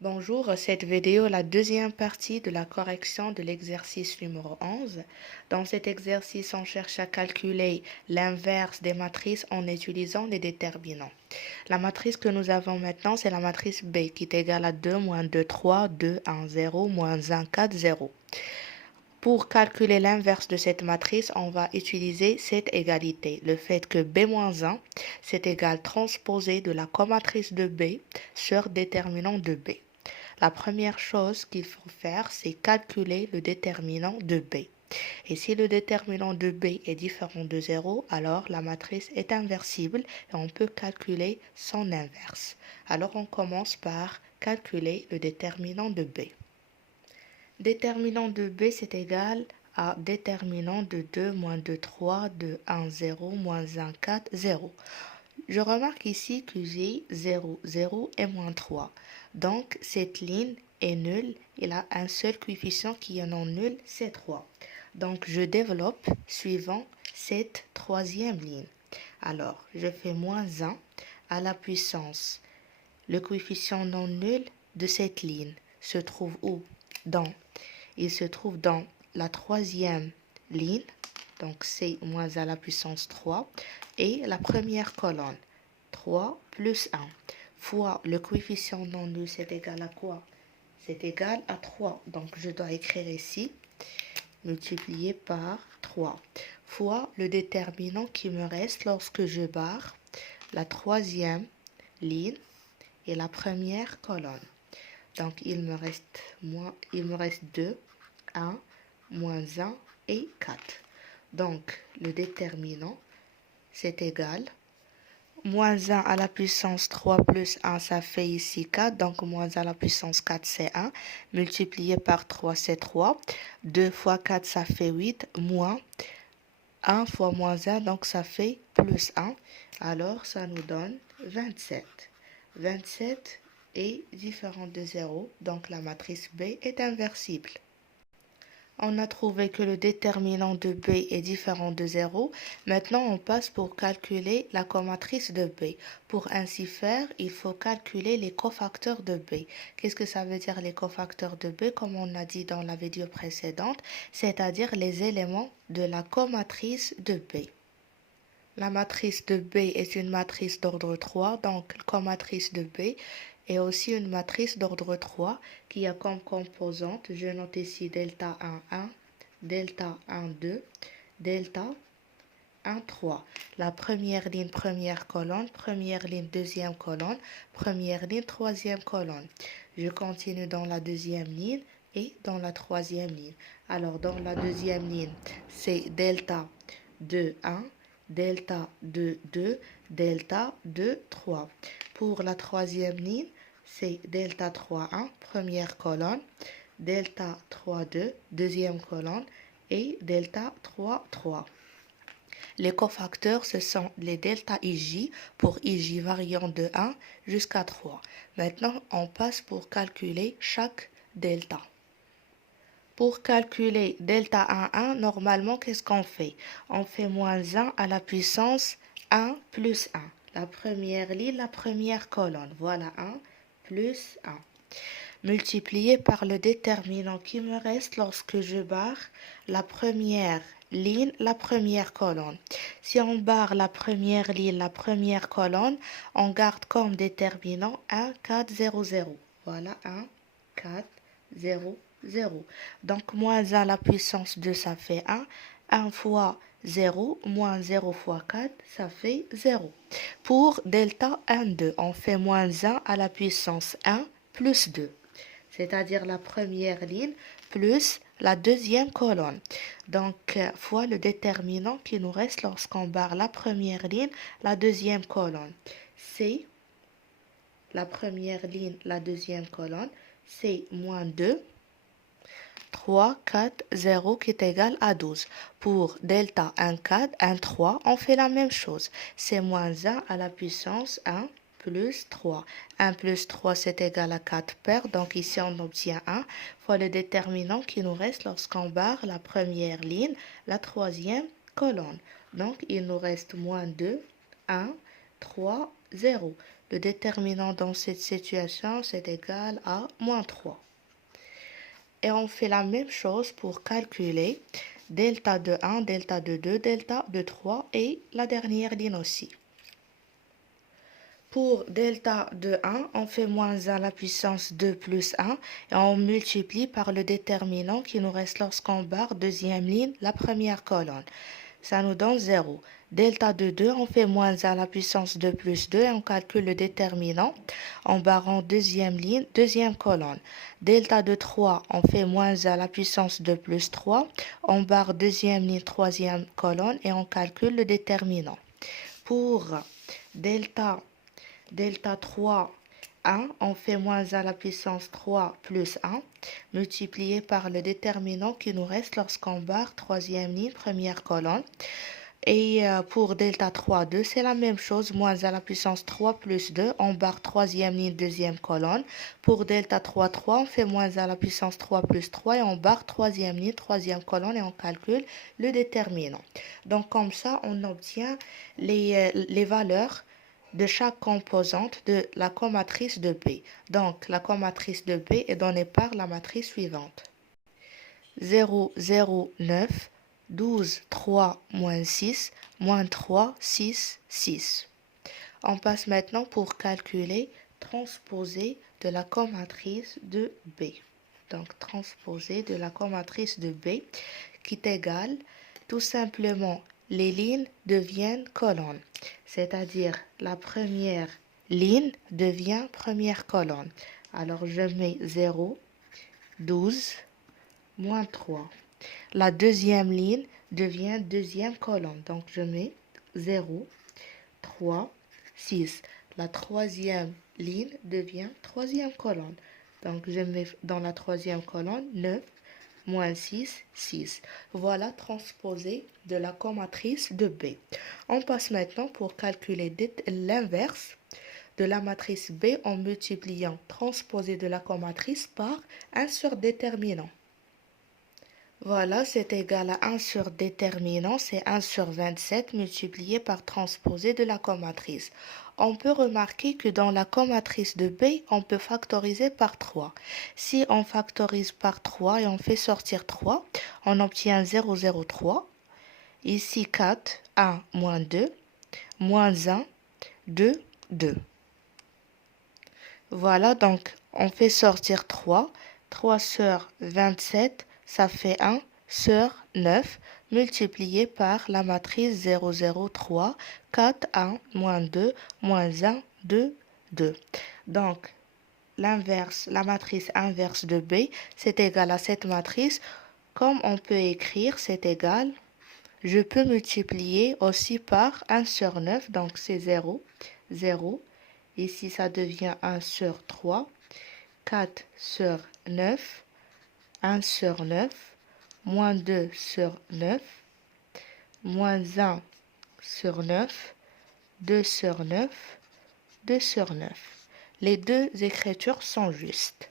Bonjour, cette vidéo est la deuxième partie de la correction de l'exercice numéro 11. Dans cet exercice, on cherche à calculer l'inverse des matrices en utilisant les déterminants. La matrice que nous avons maintenant, c'est la matrice B qui est égale à 2, moins 2, 3, 2, 1, 0, moins 1, 4, 0. Pour calculer l'inverse de cette matrice, on va utiliser cette égalité. Le fait que B-1, c'est égal transposé de la comatrice de B sur déterminant de B. La première chose qu'il faut faire, c'est calculer le déterminant de B. Et si le déterminant de B est différent de 0, alors la matrice est inversible et on peut calculer son inverse. Alors on commence par calculer le déterminant de B. Déterminant de B, c'est égal à déterminant de 2, moins 2, 3, 2, 1, 0, moins 1, 4, 0. Je remarque ici que j'ai 0, 0 et moins 3. Donc, cette ligne est nulle. Il a un seul coefficient qui est non nul, c'est 3. Donc, je développe suivant cette troisième ligne. Alors, je fais moins 1 à la puissance. Le coefficient non nul de cette ligne se trouve où? Il se trouve dans la troisième ligne. Donc, c'est moins à la puissance 3. Et la première colonne, 3 plus 1, fois le coefficient non nul, c'est égal à quoi? C'est égal à 3. Donc, je dois écrire ici, multiplié par 3, fois le déterminant qui me reste lorsque je barre la troisième ligne et la première colonne. Donc, il me reste 2, 1, moins 1 et 4. Donc, le déterminant, c'est égal. Moins 1 à la puissance 3 plus 1, ça fait ici 4. Donc, moins 1 à la puissance 4, c'est 1. Multiplié par 3, c'est 3. 2 fois 4, ça fait 8. Moins 1 fois moins 1, donc ça fait plus 1. Alors, ça nous donne 27. 27 est différent de 0. Donc, la matrice B est inversible. On a trouvé que le déterminant de B est différent de 0. Maintenant, on passe pour calculer la comatrice de B. Pour ainsi faire, il faut calculer les cofacteurs de B. Qu'est-ce que ça veut dire les cofacteurs de B? Comme on a dit dans la vidéo précédente, c'est-à-dire les éléments de la comatrice de B. La matrice de B est une matrice d'ordre 3, donc comatrice de B est aussi une matrice d'ordre 3 qui a comme composante, je note ici delta 1, 1, delta 1, 2, delta 1, 3. La première ligne, première colonne, première ligne, deuxième colonne, première ligne, troisième colonne. Je continue dans la deuxième ligne et dans la troisième ligne. Alors, dans la deuxième ligne, c'est delta 2, 1, delta 2, 2, delta 2, 3. Pour la troisième ligne, c'est delta 3, 1, première colonne, delta 3, 2, deuxième colonne et delta 3, 3. Les cofacteurs, ce sont les delta IJ pour IJ variant de 1 jusqu'à 3. Maintenant, on passe pour calculer chaque delta. Pour calculer delta 1, 1, normalement, qu'est-ce qu'on fait? On fait moins 1 à la puissance 1 plus 1. La première ligne, la première colonne. Voilà 1 plus 1. Multiplié par le déterminant qui me reste lorsque je barre la première ligne, la première colonne. Si on barre la première ligne, la première colonne, on garde comme déterminant 1, 4, 0, 0. Voilà 1, 4, 0, 0. Donc, moins 1 à la puissance 2, ça fait 1. 1 fois 0, moins 0 fois 4, ça fait 0. Pour delta 1, 2, on fait moins 1 à la puissance 1 plus 2. C'est-à-dire la première ligne plus la deuxième colonne. Donc, fois le déterminant qui nous reste lorsqu'on barre la première ligne, la deuxième colonne. C'est la première ligne, la deuxième colonne, c'est moins 2, 3, 4, 0 qui est égal à 12. Pour delta 1, 4, 1, 3, on fait la même chose. C'est moins 1 à la puissance 1 plus 3. 1 plus 3, c'est égal à 4 paires. Donc ici, on obtient 1 fois le déterminant qui nous reste lorsqu'on barre la première ligne, la troisième colonne. Donc, il nous reste moins 2, 1, 3, 0. Le déterminant dans cette situation, c'est égal à moins 3. Et on fait la même chose pour calculer delta de 1, delta de 2, delta de 3 et la dernière ligne aussi. Pour delta de 1, on fait moins 1 à la puissance 2 plus 1 et on multiplie par le déterminant qui nous reste lorsqu'on barre deuxième ligne, la première colonne. Ça nous donne 0. Delta de 2, on fait moins 1 à la puissance 2 plus 2 et on calcule le déterminant en barrant deuxième ligne, deuxième colonne. Delta de 3, on fait moins 1 à la puissance 2 plus 3, on barre deuxième ligne, troisième colonne et on calcule le déterminant. Pour delta 3, 1, on fait moins 1 à la puissance 3 plus 1, multiplié par le déterminant qui nous reste lorsqu'on barre troisième ligne, première colonne. Et pour delta 3, 2, c'est la même chose, moins 1 à la puissance 3 plus 2, on barre troisième ligne, deuxième colonne. Pour delta 3, 3, on fait moins 1 à la puissance 3 plus 3 et on barre troisième ligne, troisième colonne et on calcule le déterminant. Donc comme ça, on obtient les valeurs de chaque composante de la comatrice de B. Donc, la comatrice de B est donnée par la matrice suivante. 0, 0, 9, 12, 3, moins 6, moins 3, 6, 6. On passe maintenant pour calculer transposé de la comatrice de B. Donc, transposé de la comatrice de B qui est égal tout simplement les lignes deviennent colonnes, c'est-à-dire la première ligne devient première colonne. Alors je mets 0, 12, moins 3. La deuxième ligne devient deuxième colonne, donc je mets 0, 3, 6. La troisième ligne devient troisième colonne, donc je mets dans la troisième colonne 9, moins 6, 6. Voilà transposé de la comatrice de B. On passe maintenant pour calculer l'inverse de la matrice B en multipliant transposé de la comatrice par 1 sur déterminant. Voilà, c'est égal à 1 sur déterminant, c'est 1 sur 27 multiplié par transposé de la comatrice. On peut remarquer que dans la comatrice de B, on peut factoriser par 3. Si on factorise par 3 et on fait sortir 3, on obtient 0, 0, 3. Ici 4, 1, moins 2, moins 1, 2, 2. Voilà, donc on fait sortir 3. 3 sur 27, ça fait 1 sur 9 multiplié par la matrice 0, 0, 3, 4, 1, moins 2, moins 1, 2, 2. Donc, l'inverse, la matrice inverse de B, c'est égal à cette matrice. Comme on peut écrire, c'est égal, je peux multiplier aussi par 1 sur 9, donc c'est 0, 0. Ici, ça devient 1 sur 3, 4 sur 9, 1 sur 9, moins 2 sur 9, moins 1 sur 9, 2 sur 9, 2 sur 9. Les deux écritures sont justes.